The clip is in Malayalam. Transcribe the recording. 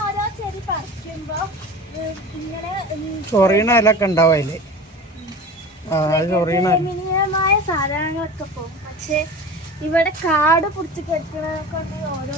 ഓരോ ചെടി പറിക്കുമ്പോ ചൊറിയണൊക്കെ ഉണ്ടാവില്ലേ? മിനിമമായ സാധനങ്ങളൊക്കെ പോകും. പക്ഷെ ഇവിടെ കാട് പിടിച്ച് കിടക്കണൊക്കെ ഓരോ